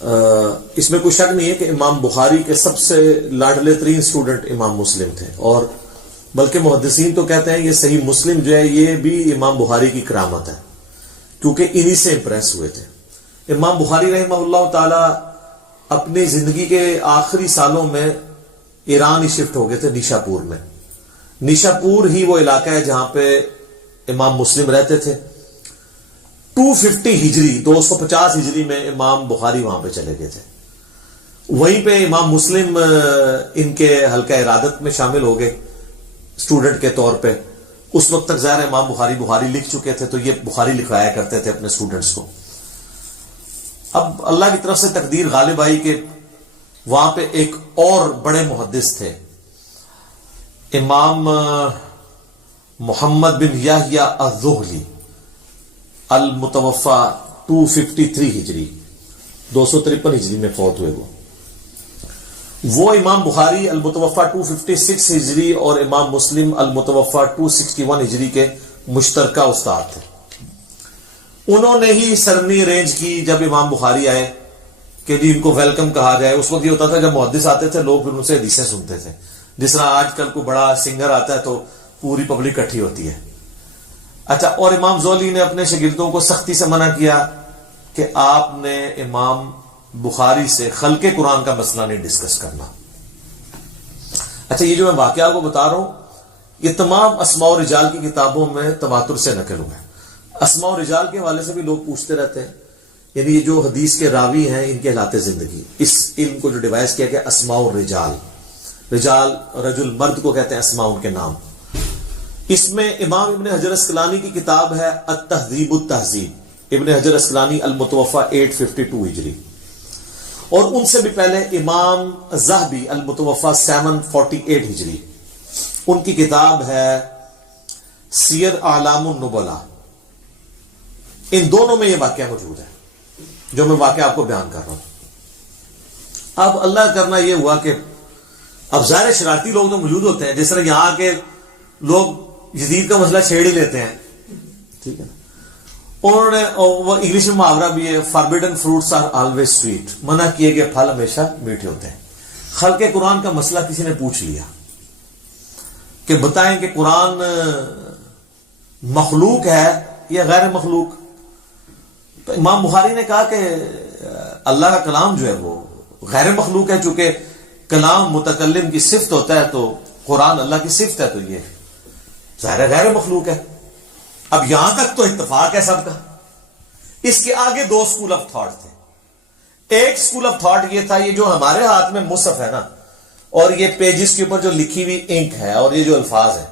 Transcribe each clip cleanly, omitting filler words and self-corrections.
اس میں کوئی شک نہیں ہے کہ امام بخاری کے سب سے لاڈلے ترین سٹوڈنٹ امام مسلم تھے، اور بلکہ محدثین تو کہتے ہیں یہ صحیح مسلم جو ہے یہ بھی امام بخاری کی کرامت ہے، کیونکہ انہی سے امپریس ہوئے تھے۔ امام بخاری رحمہ اللہ تعالی اپنی زندگی کے آخری سالوں میں ایران ہی شفٹ ہو گئے تھے، نیشا پور میں۔ نیشا پور ہی وہ علاقہ ہے جہاں پہ امام مسلم رہتے تھے۔ 250 ہجری 250 ہجری میں امام بخاری وہاں پہ چلے گئے تھے، وہیں پہ امام مسلم ان کے حلقہ ارادت میں شامل ہو گئے اسٹوڈنٹ کے طور پہ۔ اس وقت تک ظاہر امام بخاری لکھ چکے تھے، تو یہ بخاری لکھوایا کرتے تھے اپنے اسٹوڈنٹس کو۔ اب اللہ کی طرف سے تقدیر غالب آئی کہ وہاں پہ ایک اور بڑے محدث تھے، امام محمد بن یحییٰ الذہلی، المتوفا 253 ہجری 253 ہجری میں فوت ہوئے۔ وہ امام بخاری المتوفا 256 ہجری اور امام مسلم المتوفا 261 ہجری کے مشترکہ استاد تھے۔ انہوں نے ہی سرنی ارینج کی جب امام بخاری آئے کہ جی ان کو ویلکم کہا جائے۔ اس وقت یہ ہوتا تھا جب محدث آتے تھے لوگ پھر ان سے حدیثیں سنتے تھے، جس طرح آج کل کوئی بڑا سنگر آتا ہے تو پوری پبلک اکٹھی ہوتی ہے۔ اچھا، اور امام زولی نے اپنے شاگردوں کو سختی سے منع کیا کہ آپ نے امام بخاری سے خلق قرآن کا مسئلہ نہیں ڈسکس کرنا۔ اچھا، یہ جو میں واقعہ کو بتا رہا ہوں یہ تمام اسماء و رجال کی کتابوں میں تواتر سے نقل ہوا ہے۔ اسماء و رجال کے حوالے سے بھی لوگ پوچھتے رہتے ہیں، یعنی یہ جو حدیث کے راوی ہیں ان کے حالات زندگی، اس علم کو جو ڈیوائز کیا گیا اسماء و رجال، رجال رجل مرد کو کہتے ہیں، اسماء ان کے نام۔ اس میں امام ابن حجر اسقلانی کی کتاب ہے التہذیب التہذیب، ابن حجر اسقلانی المتوفا 852 ہجری، اور ان سے بھی پہلے امام ذہبی المتوفا 748 ہجری، ان کی کتاب ہے سیر اعلام النبلاء۔ ان دونوں میں یہ واقعہ موجود ہے جو میں واقعہ آپ کو بیان کر رہا ہوں۔ اب اللہ کرنا یہ ہوا کہ اب ظاہر شرارتی لوگ تو موجود ہوتے ہیں، جس طرح یہاں کے لوگ جدید کا مسئلہ چھیڑ ہی لیتے ہیں، ٹھیک ہے۔ انہوں نے وہ انگلش میں محاورہ بھی ہے، forbidden fruits are always sweet, منع کیے گئے پھل ہمیشہ میٹھے ہوتے ہیں۔ خلق قرآن کا مسئلہ کسی نے پوچھ لیا کہ بتائیں کہ قرآن مخلوق ہے یا غیر مخلوق؟ تو امام بخاری نے کہا کہ اللہ کا کلام جو ہے وہ غیر مخلوق ہے، چونکہ کلام متکلم کی صفت ہوتا ہے تو قرآن اللہ کی صفت ہے، تو یہ ظاہر غیر مخلوق ہے۔ اب یہاں تک تو اتفاق ہے سب کا۔ اس کے آگے دو سکول آف تھاٹ تھے۔ ایک سکول آف تھاٹ یہ تھا، یہ جو ہمارے ہاتھ میں مصحف ہے نا، اور یہ پیجز کے اوپر جو لکھی ہوئی انک ہے اور یہ جو الفاظ ہیں،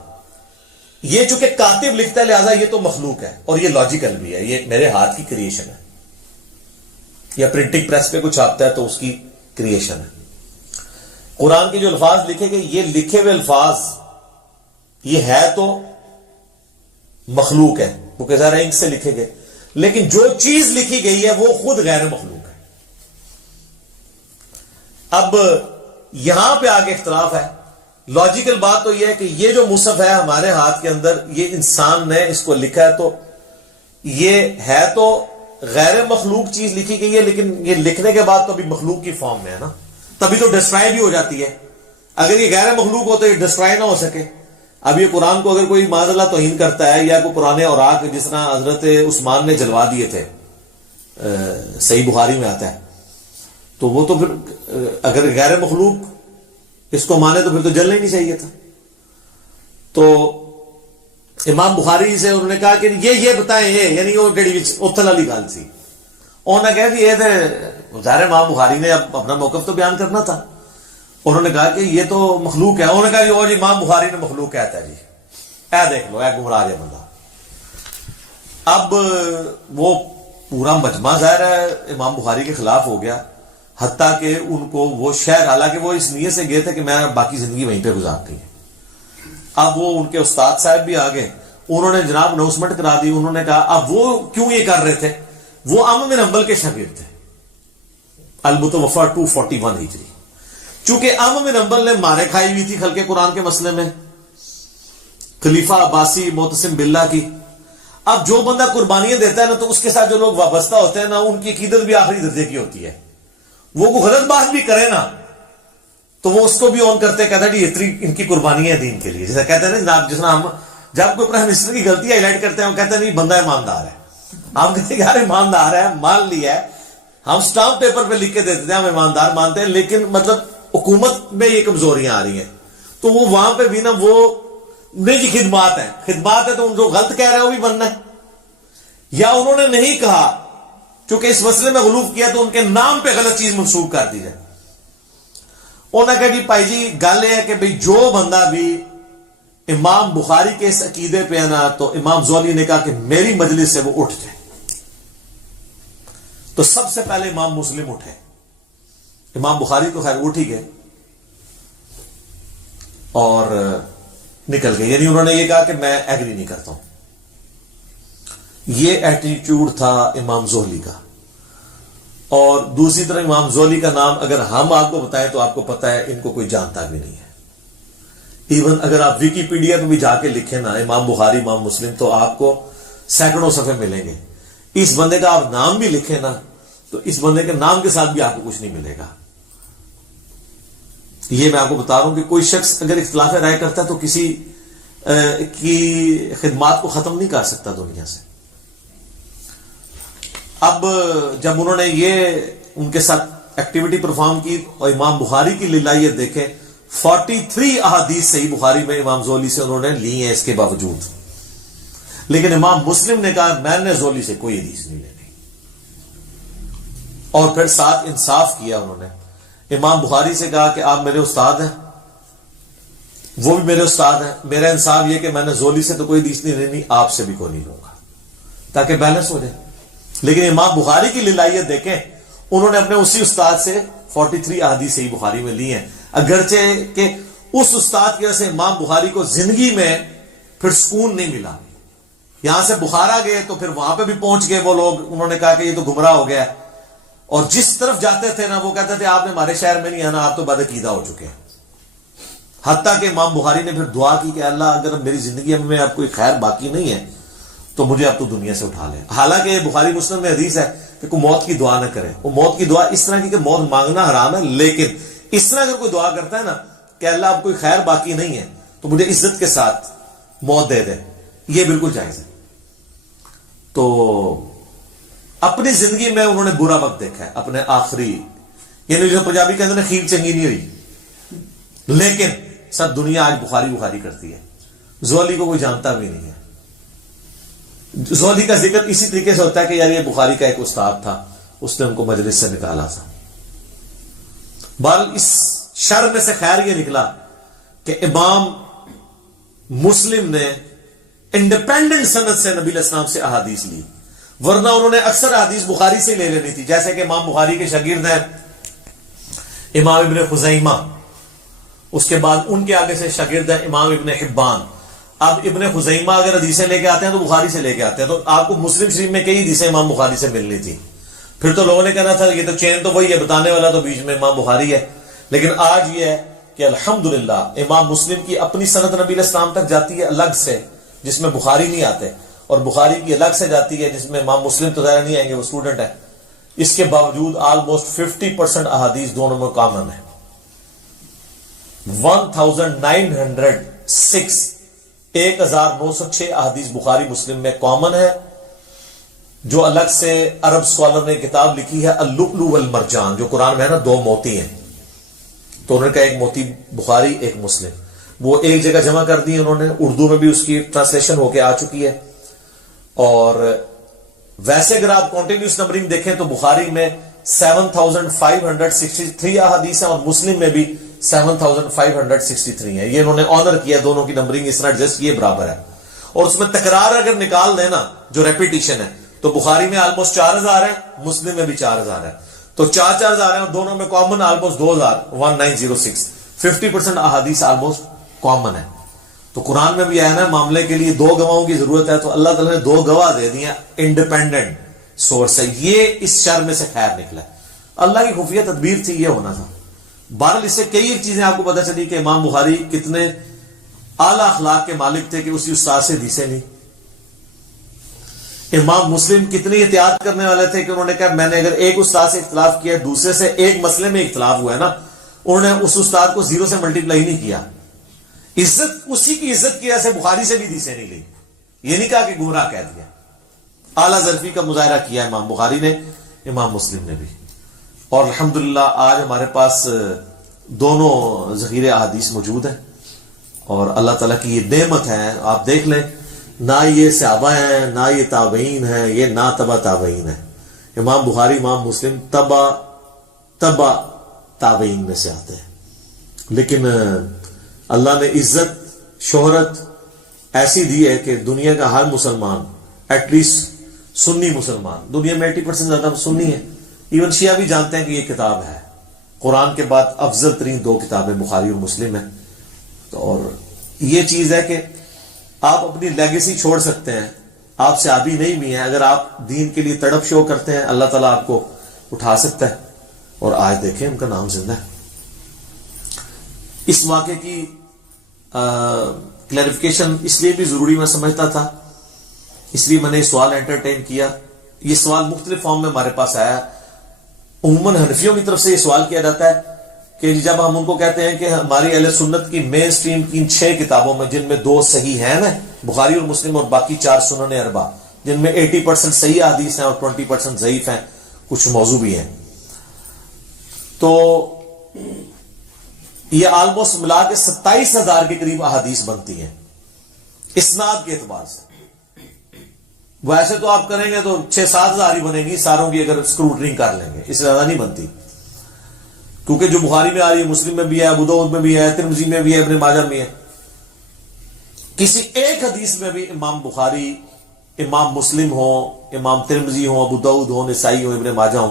یہ چونکہ کاتب لکھتا ہے لہذا یہ تو مخلوق ہے، اور یہ لاجیکل بھی ہے، یہ میرے ہاتھ کی کریشن ہے، یا پرنٹنگ پریس پہ کچھ چھاپتا ہے تو اس کی کریشن ہے۔ قرآن کے جو الفاظ لکھے گئے، یہ لکھے ہوئے الفاظ یہ ہے تو مخلوق ہے، کیونکہ ظاہر انک سے لکھے گئے، لیکن جو چیز لکھی گئی ہے وہ خود غیر مخلوق ہے۔ اب یہاں پہ آگے اختلاف ہے۔ لاجیکل بات تو یہ ہے کہ یہ جو مصحف ہے ہمارے ہاتھ کے اندر، یہ انسان نے اس کو لکھا ہے، تو یہ ہے تو غیر مخلوق چیز لکھی گئی ہے، لیکن یہ لکھنے کے بعد تو ابھی مخلوق کی فارم میں ہے نا، تبھی تو ڈسٹرائے بھی ہو جاتی ہے۔ اگر یہ غیر مخلوق ہو تو یہ ڈسٹرائے نہ ہو سکے۔ اب یہ قرآن کو اگر کوئی معاذ اللہ توہین کرتا ہے، یا کوئی پرانے اوراق جس طرح حضرت عثمان نے جلوا دیے تھے، صحیح بخاری میں آتا ہے، تو وہ تو پھر اگر غیر مخلوق اس کو مانے تو پھر تو جلنا ہی نہیں چاہیے تھا۔ تو امام بخاری سے انہوں نے کہا کہ یہ بتائیں، یہ یعنی وہ جڑی اتھل والی گل سی، انہوں نے کہا کہ یہ تو ظاہر امام بخاری نے اب اپنا موقف تو بیان کرنا تھا۔ انہوں نے کہا کہ یہ تو مخلوق ہے۔ انہوں نے کہا کہ اور امام بخاری نے مخلوق کہتا ہے، جی اے دیکھ لو، اے گمراہ ہے بندہ۔ اب وہ پورا مجمع ظاہر ہے امام بخاری کے خلاف ہو گیا، حتیٰ کہ ان کو وہ شہر، حالانکہ وہ اس نیت سے گئے تھے کہ میں باقی زندگی وہیں پہ گزارتی ہے۔ اب وہ ان کے استاد صاحب بھی آ گئے، انہوں نے جناب اناؤنسمنٹ کرا دی۔ انہوں نے کہا اب وہ کیوں یہ کر رہے تھے؟ وہ امام بن حنبل کے شاگرد تھے، المتوفا 241 ہجری۔ چونکہ امام بن حنبل نے مارے کھائی ہوئی تھی خلق قرآن کے مسئلے میں، خلیفہ عباسی معتصم باللہ کی۔ اب جو بندہ قربانیاں دیتا ہے نا، تو اس کے ساتھ جو لوگ وابستہ ہوتے ہیں نا، ان کی عقیدت بھی آخری درجے کی ہوتی ہے۔ وہ کوئی غلط بات بھی کرے نا تو وہ اس کو بھی آن کرتے کہتے ہیں جی اتنی ان کی قربانی ہے دین کے لیے. جیسا کہتے ہیں نا جناب، جس طرح ہم جب کوئی پرائم منسٹر کی غلطی ہائی لائٹ کرتے ہیں وہ کہتے ہیں نہیں بندہ ایماندار ہے. ہم کہتے ہیں یار ایماندار ہے، مان لیا ہے، ہم سٹامپ پیپر پہ لکھ کے دیتے ہیں ہم ایماندار مانتے ہیں، لیکن مطلب حکومت میں یہ کمزوریاں آ رہی ہیں. تو وہ وہاں پہ بھی نا وہ نہیں جی خدمات ہے تو ان جو غلط کہہ رہے ہیں وہ بھی بننا ہے. یا انہوں نے نہیں کہا چونکہ اس مسئلے میں غلوف کیا تو ان کے نام پہ غلط چیز منسوخ کر دی جائے. انہوں نے کہا جی بھائی جی گل یہ ہے کہ بھائی جو بندہ بھی امام بخاری کے اس عقیدے پہ ہے نا، تو امام زولی نے کہا کہ میری مجلس سے وہ اٹھ جائے. تو سب سے پہلے امام مسلم اٹھے. امام بخاری تو خیر اٹھ ہی گئے اور نکل گئے، یعنی انہوں نے یہ کہا کہ میں ایگری نہیں کرتا ہوں. یہ ایٹیٹیوڈ تھا امام زہلی کا. اور دوسری طرف امام زولی کا نام اگر ہم آپ کو بتائیں تو آپ کو پتا ہے ان کو کوئی جانتا بھی نہیں ہے. ایون اگر آپ وکی پیڈیا پہ بھی جا کے لکھیں نا امام بخاری امام مسلم تو آپ کو سینکڑوں صفحے ملیں گے. اس بندے کا آپ نام بھی لکھیں نا تو اس بندے کے نام کے ساتھ بھی آپ کو کچھ نہیں ملے گا. یہ میں آپ کو بتا رہا ہوں کہ کوئی شخص اگر اختلاف رائے کرتا ہے تو کسی کی خدمات کو ختم نہیں کر سکتا دنیا سے. اب جب انہوں نے یہ ان کے ساتھ ایکٹیویٹی پرفارم کی اور امام بخاری کی للائیت دیکھیں، 43 احادیث صحیح بخاری میں امام زولی سے انہوں نے لی ہیں اس کے باوجود. لیکن امام مسلم نے کہا میں نے زولی سے کوئی حدیث نہیں لینی. اور پھر ساتھ انصاف کیا انہوں نے. امام بخاری سے کہا کہ آپ میرے استاد ہیں، وہ بھی میرے استاد ہیں، میرا انصاف یہ کہ میں نے زولی سے تو کوئی حدیث نہیں لینی، آپ سے بھی کوئی نہیں لوں گا تاکہ بیلنس ہو جائے. لیکن امام بخاری کی للائیت دیکھیں، انہوں نے اپنے اسی استاد سے 43 احادیث صحیح بخاری میں لی ہیں، اگرچہ کہ اس استاد کی وجہ سے امام بخاری کو زندگی میں پھر سکون نہیں ملا. یہاں سے بخارا گئے تو پھر وہاں پہ بھی پہنچ گئے وہ لوگ، انہوں نے کہا کہ یہ تو گمراہ ہو گیا ہے. اور جس طرف جاتے تھے نا وہ کہتے تھے آپ نے ہمارے شہر میں نہیں آنا، آپ تو بدعقیدہ ہو چکے ہیں. حتیٰ کہ امام بخاری نے پھر دعا کی کہ اللہ اگر میری زندگی میں اب کوئی خیر باقی نہیں ہے تو مجھے اب تو دنیا سے اٹھا لے. حالانکہ یہ بخاری مسلم میں حدیث ہے کہ کوئی موت کی دعا نہ کرے. وہ موت کی دعا اس طرح کی کہ موت مانگنا حرام ہے، لیکن اس طرح اگر کوئی دعا کرتا ہے نا کہ اللہ اب کوئی خیر باقی نہیں ہے تو مجھے عزت کے ساتھ موت دے دے، یہ بالکل جائز ہے. تو اپنی زندگی میں انہوں نے برا وقت دیکھا ہے، اپنے آخری، یعنی جو پنجابی کہتے ہیں خیر چنگی نہیں ہوئی، لیکن سب دنیا آج بخاری کرتی ہے. زولی کو کوئی جانتا بھی نہیں ہے. زولی کا ذکر اسی طریقے سے ہوتا ہے کہ یار یہ بخاری کا ایک استاد تھا، اس نے ان کو مجلس سے نکالا تھا. بل اس شر میں سے خیر یہ نکلا کہ امام مسلم نے انڈیپینڈنٹ سند سے نبی علیہ السلام سے احادیث لی، ورنہ انہوں نے اکثر احادیث بخاری سے لے لینی تھی. جیسے کہ امام بخاری کے شاگرد ہیں امام ابن خزیمہ، اس کے بعد ان کے آگے سے شاگرد ہیں امام ابن حبان. اب ابن خزیمہ اگر حدیثیں لے کے آتے ہیں تو بخاری سے لے کے آتے ہیں، تو آپ کو مسلم شریف میں کئی حدیثیں امام بخاری سے ملنی تھی. پھر تو لوگوں نے کہنا تھا یہ تو چین تو وہی ہے، بتانے والا تو بیچ میں امام بخاری ہے. لیکن آج یہ ہے کہ الحمدللہ امام مسلم کی اپنی سند نبی علیہ السلام تک جاتی ہے الگ سے، جس میں بخاری نہیں آتے، اور بخاری کی الگ سے جاتی ہے جس میں امام مسلم تو ظاہر نہیں آئیں گے، وہ اسٹوڈنٹ ہے. اس کے باوجود آلموسٹ 50% احادیث دونوں میں کامن ہے. 1906 احادیث بخاری مسلم میں کامن ہے. جو الگ سے عرب اسکالر نے کتاب لکھی ہے اللؤلؤ والمرجان، جو قرآن میں ہے نا 2 موتی ہیں، تو انہوں نے کہا ایک موتی بخاری ایک مسلم، وہ ایک جگہ جمع کر دی انہوں نے. اردو میں بھی اس کی ٹرانسلیشن ہو کے آ چکی ہے. اور ویسے اگر آپ کنٹینیوس نمبرنگ دیکھیں تو بخاری میں 7563 احادیث ہیں اور مسلم میں بھی 7563 ہیں. یہ انہوں نے آنر کیا، دونوں کی نمبرنگ اس طرح ایڈجسٹ کیے برابر ہے. اور اس میں تکرار اگر نکال دینا جو ریپیٹیشن ہے تو بخاری میں آلموسٹ 4000 ہے، مسلم میں بھی 4000 ہے. تو 4000 ہیں اور دونوں میں کامن آلموسٹ 1906. 50% احادیث آلموسٹ کامن ہے. تو قرآن میں بھی آیا نا معاملے کے لیے 2 گواہوں کی ضرورت ہے، تو اللہ تعالیٰ نے 2 گواہ دے دیا انڈیپینڈنٹ سورس ہے. یہ اس شر میں سے خیر نکلا. اللہ کی خفیہ تدبیر تھی، یہ ہونا تھا. بہرحال اس سے کئی ایک چیزیں آپ کو پتہ چلی کہ امام بخاری کتنے اعلیٰ اخلاق کے مالک تھے کہ اسی استاد سے حدیثیں لی. امام مسلم کتنی احتیاط کرنے والے تھے کہ انہوں نے کہا میں نے اگر ایک استاد سے اختلاف کیا دوسرے سے ایک مسئلے میں اختلاف ہوا ہے نا، انہوں نے اس استاد کو 0 سے ملٹیپلائی نہیں کیا، عزت اسی کی عزت کی ایسے بخاری سے بھی حدیثیں نہیں لی، یہ نہیں کہا کہ گمراہ کہہ دیا۔ اعلیٰ ظرفی کا مظاہرہ کیا امام بخاری نے، امام مسلم نے بھی، اور الحمدللہ آج ہمارے پاس دونوں ذخیرے احادیث موجود ہیں، اور اللہ تعالیٰ کی یہ نعمت ہے۔ آپ دیکھ لیں، نہ یہ صحابہ ہیں، نہ یہ تابعین ہیں، یہ نہ تبع تابعین ہیں۔ امام بخاری، امام مسلم تبع تابعین میں سے آتے ہیں، لیکن اللہ نے عزت شہرت ایسی دی ہے کہ دنیا کا ہر مسلمان، ایٹ لیسٹ سنی مسلمان، دنیا میں 80% زیادہ سنی ہے، ایون شیعہ بھی جانتے ہیں کہ یہ کتاب ہے، قرآن کے بعد افضل ترین 2 کتابیں بخاری اور مسلم ہیں۔ اور یہ چیز ہے کہ آپ اپنی لیگیسی چھوڑ سکتے ہیں، آپ صحابی نہیں بھی ہیں، اگر آپ دین کے لیے تڑپ شو کرتے ہیں اللہ تعالیٰ آپ کو اٹھا سکتا ہے، اور آج دیکھیں ان کا نام زندہ ہے۔ اس واقعے کی کلیریفیکیشن اس لیے بھی ضروری میں سمجھتا تھا، اس لیے میں نے یہ سوال انٹرٹین کیا۔ یہ سوال مختلف فارم میں ہمارے پاس آیا، عموماً حنفیوں کی طرف سے یہ سوال کیا جاتا ہے کہ جب ہم ان کو کہتے ہیں کہ ہماری اہل سنت کی مین سٹریم کی 6 کتابوں میں، جن میں 2 صحیح ہیں نا، بخاری اور مسلم، اور باقی 4 سنن اربع، جن میں 80% صحیح حدیث ہیں اور 20% ضعیف ہیں، کچھ موضوع بھی ہیں، تو یہ آلموسٹ ملا کے 27,000 کے قریب احادیث بنتی ہیں اسناد کے اعتبار سے۔ ویسے تو آپ کریں گے تو 6-7 ہزار ہی بنے گی ساروں کی، اگر اسکروٹنگ کر لیں گے، اس سے زیادہ نہیں بنتی، کیونکہ جو بخاری میں آ رہی ہے، مسلم میں بھی ہے، ابو داؤد میں بھی ہے، ترمذی میں بھی ہے، ابن ماجہ میں ہے۔ کسی ایک حدیث میں بھی امام بخاری، امام مسلم ہو، امام ترمذی ہو، ابو داؤد ہو، نسائی ہو، ابن ماجہ ہو،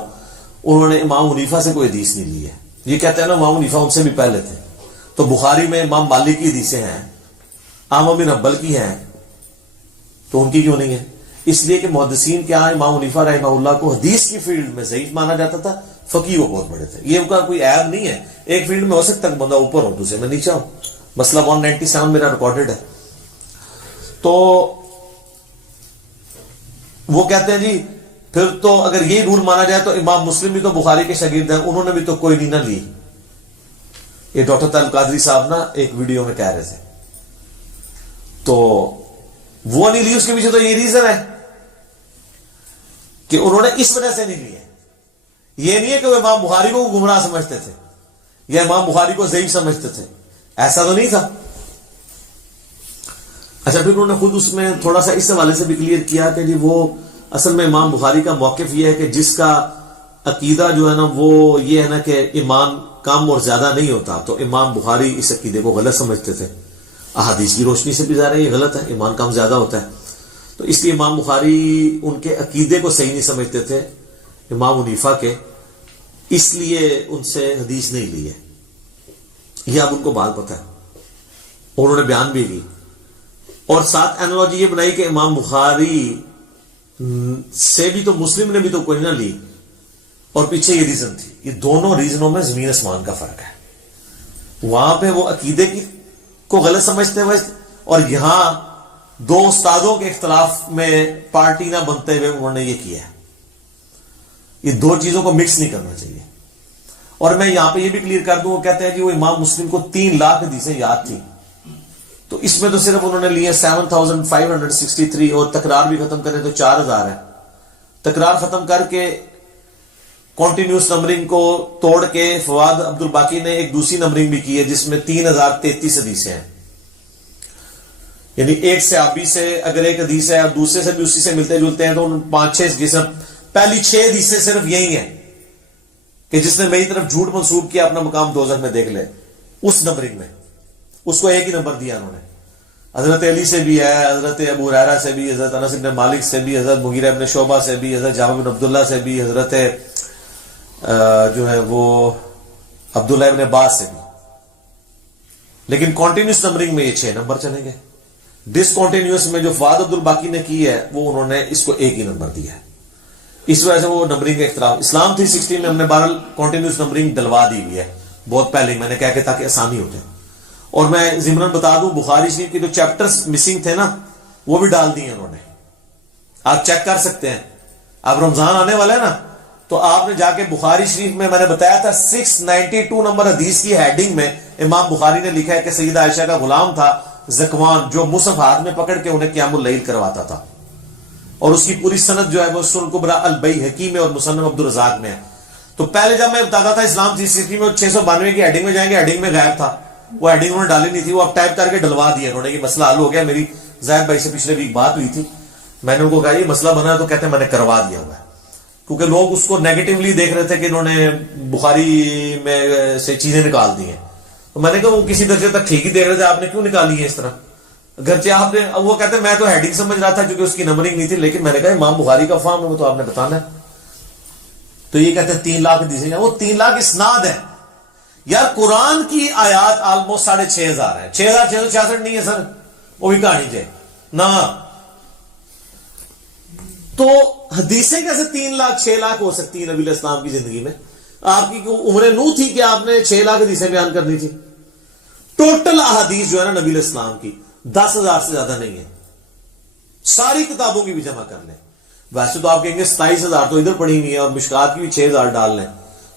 انہوں نے امام حنیفہ سے کوئی حدیث نہیں لی ہے۔ یہ کہتے ہیں نا امام حنیفہ ان سے بھی پہلے تھے، تو بخاری میں امام مالک کی حدیثیں ہیں، احمد بن حنبل کی ہیں، تو ان کی کیوں نہیں ہے؟ اس لیے کہ محدثین کے ہاں امام حنیفہ رحمہ اللہ کو حدیث کی فیلڈ میں ضعیف مانا جاتا تھا، فقیہ وہ بہت بڑے تھے۔ یہ ان کا کوئی عیب نہیں ہے، ایک فیلڈ میں ہو سکتا ہے بندہ اوپر ہو، دوسرے میں نیچا ہو۔ مسئلہ 197 میرا ریکارڈڈ ہے۔ تو وہ کہتے ہیں جی پھر تو اگر یہ رول مانا جائے تو امام مسلم بھی تو بخاری کے شاگرد ہیں، انہوں نے بھی تو کوئی نہیں نہ لی۔ یہ ڈاکٹر طارق قادری صاحب نا ایک ویڈیو میں کہہ رہے تھے، تو وہ نہیں لی، اس کے پیچھے تو یہ ریزن ہے کہ انہوں نے اس وجہ سے نہیں لی ہے۔ یہ نہیں ہے کہ وہ امام بخاری کو گمراہ سمجھتے تھے یا امام بخاری کو ضعیف سمجھتے تھے، ایسا تو نہیں تھا۔ اچھا، پھر انہوں نے خود اس میں تھوڑا سا اس حوالے سے بھی کلیئر کیا کہ جی وہ اصل میں امام بخاری کا موقف یہ ہے کہ جس کا عقیدہ جو ہے نا وہ یہ ہے نا کہ ایمان کم اور زیادہ نہیں ہوتا، تو امام بخاری اس عقیدے کو غلط سمجھتے تھے۔ احادیث کی روشنی سے بھی ظاہر ہے یہ غلط ہے، ایمان کم زیادہ ہوتا ہے، تو اس لیے امام بخاری ان کے عقیدے کو صحیح نہیں سمجھتے تھے امام حنیفہ کے، اس لیے ان سے حدیث نہیں لی ہے۔ یہ اب ان کو بات پتہ ہے، انہوں نے بیان بھی کی، اور ساتھ اینالوجی یہ بنائی کہ امام بخاری سے بھی تو مسلم نے بھی تو کوئی نہ لی، اور پیچھے یہ ریزن تھی۔ یہ دونوں ریزنوں میں زمین آسمان کا فرق ہے۔ وہاں پہ وہ عقیدے کی کو غلط سمجھتے ہوئے، اور یہاں 2 استادوں کے اختلاف میں پارٹی نہ بنتے ہوئے انہوں نے یہ کیا ہے۔ یہ 2 چیزوں کو مکس نہیں کرنا چاہیے۔ اور میں یہاں پہ یہ بھی کلیئر کر دوں، وہ کہتے ہیں کہ وہ امام مسلم کو 3 لاکھ حدیثیں یاد تھی، تو اس میں تو صرف انہوں نے لیے 7563، اور تکرار بھی ختم کریں تو 4000 ہے۔ تکرار ختم کر کے کنٹینیوس نمبرنگ کو توڑ کے فواد عبد الباقی نے ایک دوسری نمبرنگ بھی کی ہے جس میں 3033 حدیثیں ہیں، یعنی ایک صحابی سے اگر ایک حدیث ہے اور دوسرے سے بھی اسی سے ملتے جلتے ہیں تو 5-6 جسم، پہلی 6 حدیثیں صرف یہی ہیں کہ جس نے میری طرف جھوٹ منسوب کیا اپنا مقام دوزخ میں دیکھ لے، اس نمبرنگ میں اس کو ایک ہی نمبر دیا انہوں نے۔ حضرت علی سے بھی ہے، حضرت ابو ہریرہ سے بھی، حضرت انس بن مالک سے بھی، حضرت مغیرہ بن شعبہ سے بھی، حضرت جابر بن عبداللہ سے بھی، حضرت جو ہے وہ عبداللہ ابن عباس سے بھی، لیکن کنٹینیوس نمبرنگ میں یہ 6 نمبر چلیں گے۔ ڈس کنٹینیوس میں جو فواد عبد الباقی نے کی ہے وہ انہوں نے اس کو ایک ہی نمبر دیا ہے، اس وجہ سے وہ نمبرنگ کا اختلاف۔ اسلام 360 میں ہم نے بہرحال کنٹینیوس نمبرنگ ڈلوا دی ہوئی ہے بہت پہلے، میں نے کہا کہ تاکہ آسانی ہو جائے۔ اور میں ضمن بتا دوں بخاری شریف کے جو چیپٹرز مسنگ تھے نا وہ بھی ڈال دیے انہوں نے، آپ چیک کر سکتے ہیں. اب رمضان آنے والا ہے نا, تو آپ نے جا کے بخاری شریف میں نے بتایا تھا 692 نمبر حدیث کی ہیڈنگ میں امام بخاری نے لکھا ہے کہ سیدہ عائشہ کا غلام تھا زکوان, جو مصحف ہاتھ میں پکڑ کے انہیں قیام اللیل کرواتا تھا, اور اس کی پوری سند جو ہے وہ سنن کبریٰ البیہقی میں اور مصنف عبدالرزاق میں ہے. تو پہلے جب میں بتاتا تھا اسلام 360 میں 692 کی ہیڈنگ میں جائیں گے, ہیڈنگ میں غائب تھا, وہ ہیڈنگ انہوں نے ڈالی نہیں تھی, وہ اب ٹائپ کر کے ڈلوا دیا انہوں نے, یہ مسئلہ حل ہو گیا. میری زاہد بھائی سے پچھلے ویک بات ہوئی تھی, میں نے ان کو کہا یہ مسئلہ بنا ہے, تو کہتے ہیں میں نے کروا دیا ہوا ہے, کیونکہ لوگ اس کو نیگیٹولی دیکھ رہے تھے کہ انہوں نے بخاری میں سے چیزیں نکال دی ہیں. تو میں نے کہا وہ کسی درجے تک ٹھیک ہی دیکھ رہے تھے, آپ نے کیوں نکالی ہے اس طرح, گرچہ آپ نے, وہ کہتے ہیں میں تو ہیڈنگ سمجھ رہا تھا کیونکہ اس کی نمبرنگ نہیں تھی, لیکن میں نے کہا امام بخاری کا فارم ہے وہ تو آپ نے بتانا ہے. تو یہ کہتے ہیں 3 لاکھ حدیثیں, وہ 3 لاکھ اسناد ہیں یار. قرآن کی آیات آلموسٹ 6,500 ہیں, 6,666 نہیں ہے سر, وہ بھی کہانی چاہیے نہ. تو حدیثیں کیسے 3 لاکھ 6 لاکھ ہو سکتی ہیں نبی علیہ السلام کی زندگی میں؟ آپ کی عمر نو تھی کہ آپ نے 6 لاکھ حدیثیں بیان کرنی تھی؟ ٹوٹل احادیث جو ہے نا نبی علیہ السلام کی 10,000 سے زیادہ نہیں ہے, ساری کتابوں کی بھی جمع کر لیں. ویسے تو آپ کہیں گے 27,000 تو ادھر پڑھی ہوئی ہے, اور مشکات کی بھی 6,000 ڈال لیں,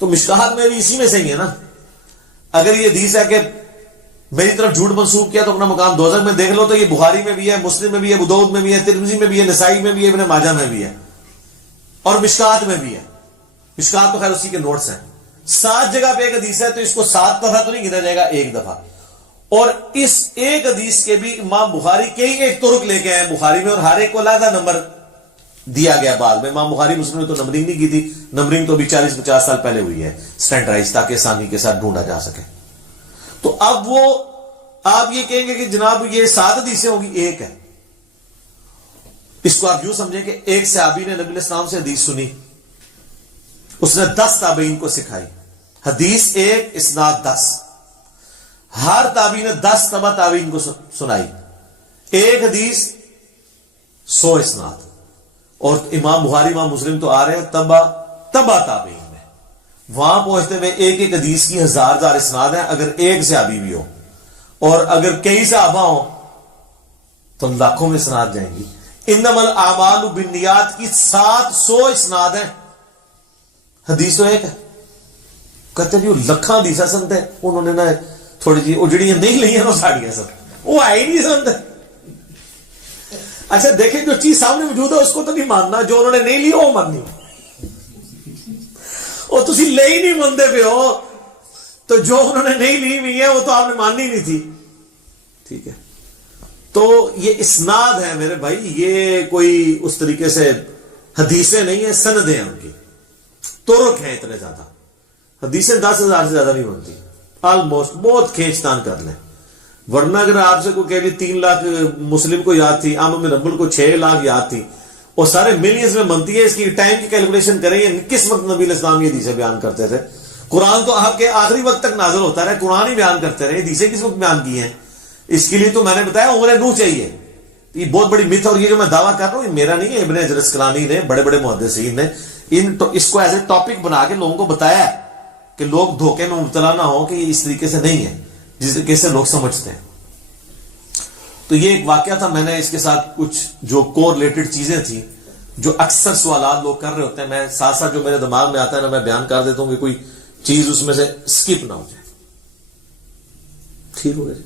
تو مشکات میں بھی اسی میں سے ہی ہے نا. اگر یہ حدیث ہے کہ میری طرف جھوٹ منسوخ کیا تو اپنا مقام دوزخ میں دیکھ لو, تو یہ بخاری میں بھی ہے, مسلم میں بھی ہے, ابو داؤد میں بھی ہے, ترمذی میں بھی ہے, نسائی میں بھی ہے, ابن ماجہ میں بھی ہے, اور مشکات میں بھی ہے. مشکات تو خیر اسی کے نوٹس ہیں. 7 جگہ پہ ایک حدیث ہے, تو اس کو 7 دفعہ تو نہیں گنا جائے گا, 1 دفعہ. اور اس ایک حدیث کے بھی امام بخاری کئی ایک طرق لے کے آئے بخاری میں, اور ہر ایک کو علیحدہ نمبر دیا گیا بعد میں. امام بخاری مسلم نے تو نمبرنگ نہیں کی تھی, نمبرنگ تو ابھی 40-50 سال پہلے ہوئی ہے سٹینڈرائز, تاکہ آسانی کے ساتھ ڈھونڈا جا سکے. تو اب وہ آپ یہ کہیں گے کہ جناب یہ 7 حدیثیں ہوگی, 1 ہے. اس کو آپ یوں سمجھیں کہ ایک صحابی نے نبی علیہ السلام سے حدیث سنی, اس نے 10 تابعین کو سکھائی. حدیث 1 اسناد 10, ہر تابعی نے 10 تبع تابعین کو سنائی, ایک حدیث 100 اسناد. اور امام بخاری امام مسلم تو آ رہے ہیں تبع تابعین میں, وہاں پہنچتے ہوئے ایک ایک حدیث کی 1000 اسناد ہیں. اگر ایک صحابی بھی ہو اور اگر کئی صحابہ ہوں تو لاکھوں میں اسناد جائیں گی. انما الاعمال بالنیات کی 700 اسناد ہیں, حدیث تو ایک ہے. کہتے ہیں جی لکھاں حدیثیں سنتے ہیں, انہوں نے نا تھوڑی جی اجڑیاں نہیں لی ہیں وہ ساڑیاں سب, وہ آئی نہیں سنتے. اچھا دیکھیں جو چیز سامنے موجود ہے اس کو تو نہیں ماننا, جو انہوں نے نہیں لی وہ ماننی. اور تسی لے ہی نہیں مانتے پہ ہو, تو جو انہوں نے نہیں لی ہوئی ہے وہ تو آپ نے ماننی نہیں تھی. ٹھیک ہے, تو یہ اسناد ہے میرے بھائی, یہ کوئی اس طریقے سے حدیثیں نہیں ہیں, سندیں ہیں, ان کی طرق ہیں اتنے زیادہ. حدیثیں 10,000 سے زیادہ نہیں بنتی آلموسٹ, بہت کھینچ تان کر لیں. ورنہ اگر آپ سے کوئی کہہ 3 لاکھ مسلم کو یاد تھی, عام بن ربل کو 6 لاکھ یاد تھی, اور سارے ملینز میں بنتی ہے, اس کی ٹائم کی کیلکولیشن کریں کس وقت نبی علیہ السلام یہ حدیثیں بیان کرتے تھے. قرآن تو آپ کے آخری وقت تک نازل ہوتا رہا, قرآن ہی بیان کرتے رہے, حدیثیں کس وقت بیان کی ہیں. اس کے لیے تو میں نے بتایا عمر نوح چاہیے. یہ بہت بڑی مت, اور یہ جو میں دعویٰ کر رہا ہوں یہ میرا نہیں ہے, ابن حجر اسقلانی نے, بڑے بڑے محدثین نے اس کو ایز اے ٹاپک بنا کے لوگوں کو بتایا ہے کہ لوگ دھوکے میں مبتلا نہ ہوں کہ یہ اس طریقے سے نہیں ہے جس طریقے سے لوگ سمجھتے ہیں. تو یہ ایک واقعہ تھا, میں نے اس کے ساتھ کچھ جو کو ریلیٹڈ چیزیں تھیں جو اکثر سوالات لوگ کر رہے ہوتے ہیں, میں ساتھ ساتھ جو میرے دماغ میں آتا ہے نا میں بیان کر دیتا ہوں کہ کوئی چیز اس میں سے اسکپ نہ ہو جائے. ٹھیک ہو گیا جی.